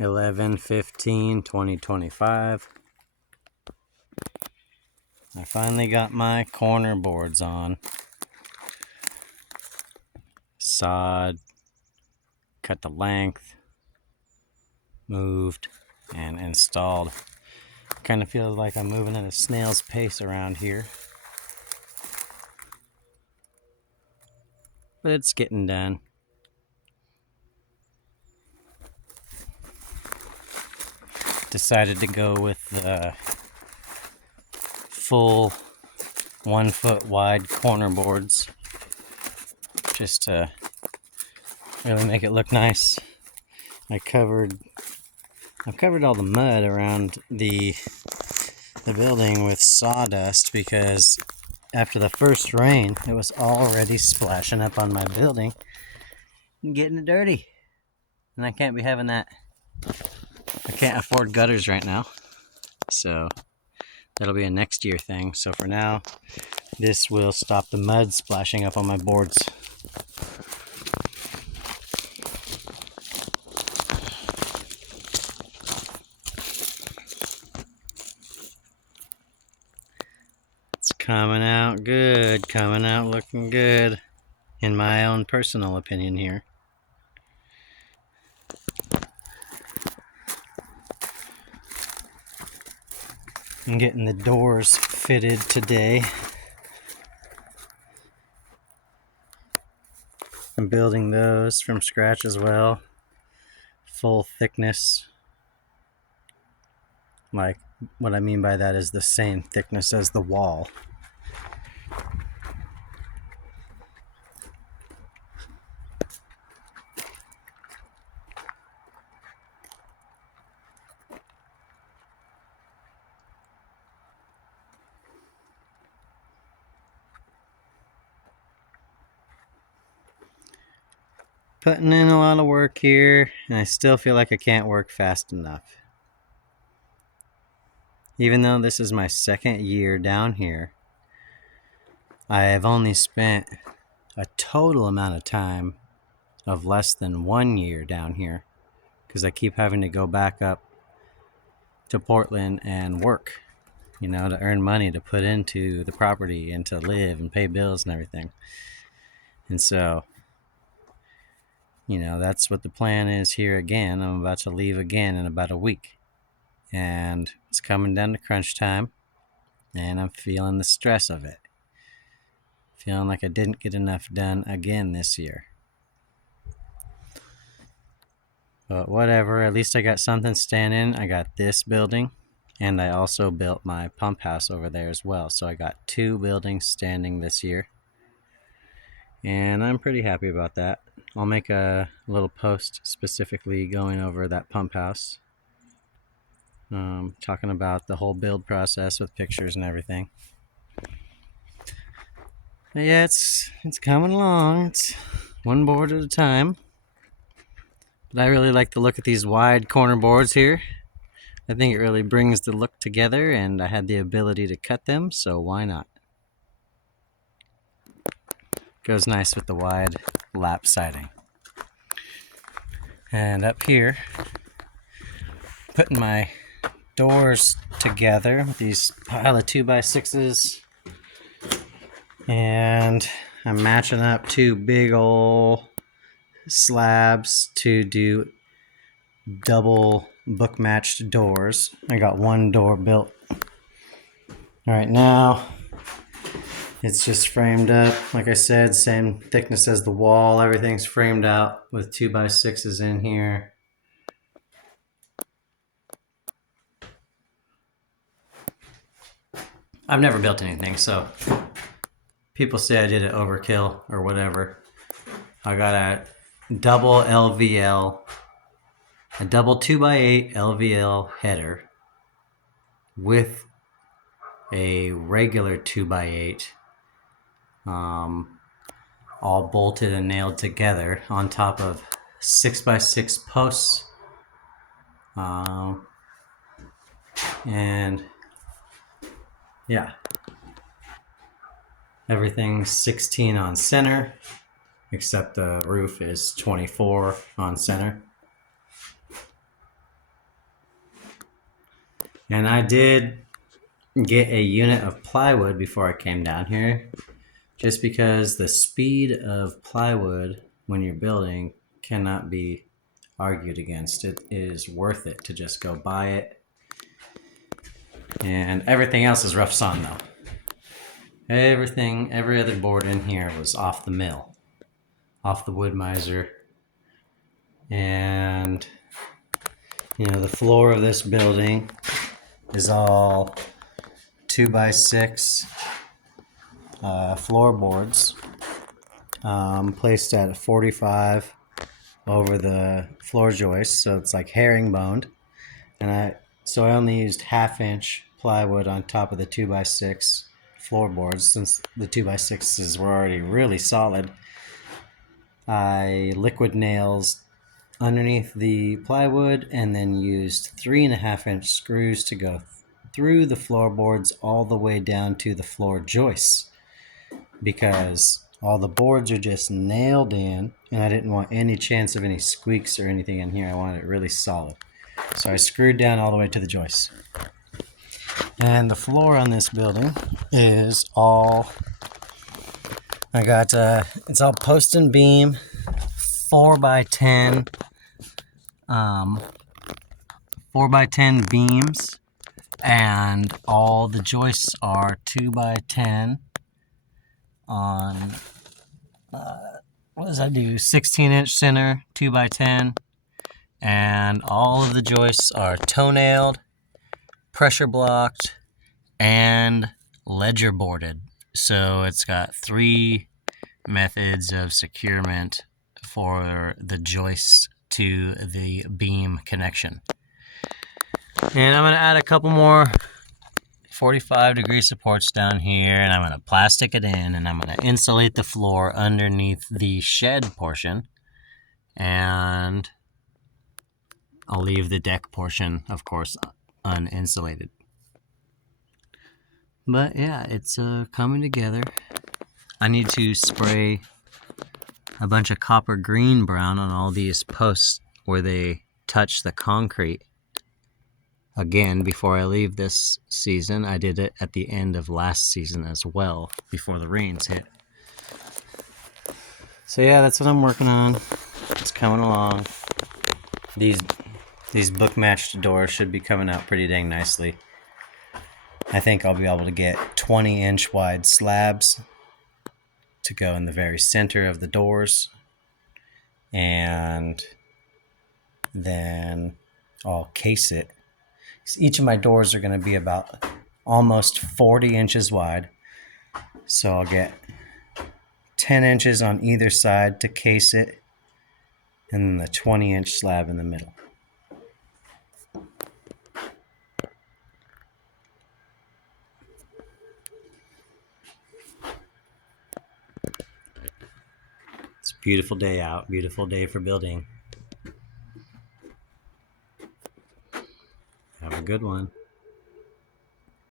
11/15/2025. I finally got my corner boards on. Sawed, cut the length, moved, and installed. Kind of feels like I'm moving at a snail's pace around here, but it's getting done. Decided to go with the full 1 foot wide corner boards just to really make it look nice. I've covered all the mud around the building with sawdust because after the first rain it was already splashing up on my building and getting it dirty, and I can't be having that. I can't afford gutters right now, so that'll be a next year thing. So for now, this will stop the mud splashing up on my boards. It's coming out good, coming out looking good, in my own personal opinion here. I'm getting the doors fitted today. I'm building those from scratch as well. Full thickness. Like, what I mean by that is the same thickness as the wall. Putting in a lot of work here, and I still feel like I can't work fast enough. Even though this is my second year down here, I have only spent a total amount of time of less than 1 year down here because I keep having to go back up to Portland and work, to earn money to put into the property and to live and pay bills and everything. And so, that's what the plan is here again. I'm about to leave again in about a week. And it's coming down to crunch time. And I'm feeling the stress of it. Feeling like I didn't get enough done again this year. But whatever, at least I got something standing. I got this building. And I also built my pump house over there as well. So I got 2 buildings standing this year. And I'm pretty happy about that. I'll make a little post specifically going over that pump house. Talking about the whole build process with pictures and everything. But yeah, it's coming along. It's 1 board at a time. But I really like the look of these wide corner boards here. I think it really brings the look together, and I had the ability to cut them, so why not? Goes nice with the wide lap siding. And up here, putting my doors together with these pile of 2x6s, and I'm matching up 2 big old slabs to do double book matched doors. I got 1 door built. All right, now it's just framed up. Like I said, same thickness as the wall. Everything's framed out with 2x6s in here. I've never built anything, so people say I did it overkill or whatever. I got a double LVL, a double 2x8 LVL header with a regular 2x8, all bolted and nailed together on top of 6x6 posts. And yeah, everything's 16 on center, except the roof is 24 on center. And I did get a unit of plywood before I came down here, just because the speed of plywood when you're building cannot be argued against. It is worth it to just go buy it. And everything else is rough sawn though. Every other board in here was off the mill, off the Wood-Mizer. And the floor of this building is all 2x6 floorboards, placed at 45 over the floor joist, so it's like herringboned. And I only used 1/2-inch plywood on top of the 2x6 floorboards, since the 2x6s were already really solid. I liquid nails underneath the plywood and then used 3.5-inch screws to go through the floorboards all the way down to the floor joists, because all the boards are just nailed in and I didn't want any chance of any squeaks or anything in here. I wanted it really solid. So I screwed down all the way to the joists. And the floor on this building is all, it's all post and beam, 4x10 beams, and all the joists are 2x10 on, 16-inch center, 2x10, and all of the joists are toe-nailed, pressure blocked, and ledger boarded. So it's got 3 methods of securement for the joists to the beam connection. And I'm going to add a couple more 45-degree supports down here, and I'm going to plastic it in, and I'm going to insulate the floor underneath the shed portion, and I'll leave the deck portion, of course, uninsulated. But yeah, it's coming together. I need to spray a bunch of copper green brown on all these posts where they touch the concrete again before I leave this season. I did it at the end of last season as well, before the rains hit. So yeah, that's what I'm working on. It's coming along. These book matched doors should be coming out pretty dang nicely. I think I'll be able to get 20-inch wide slabs to go in the very center of the doors, and then I'll case it. Each of my doors are going to be about almost 40 inches wide, so I'll get 10 inches on either side to case it, and then the 20-inch slab in the middle. It's a beautiful day out, beautiful day for building. Have a good one.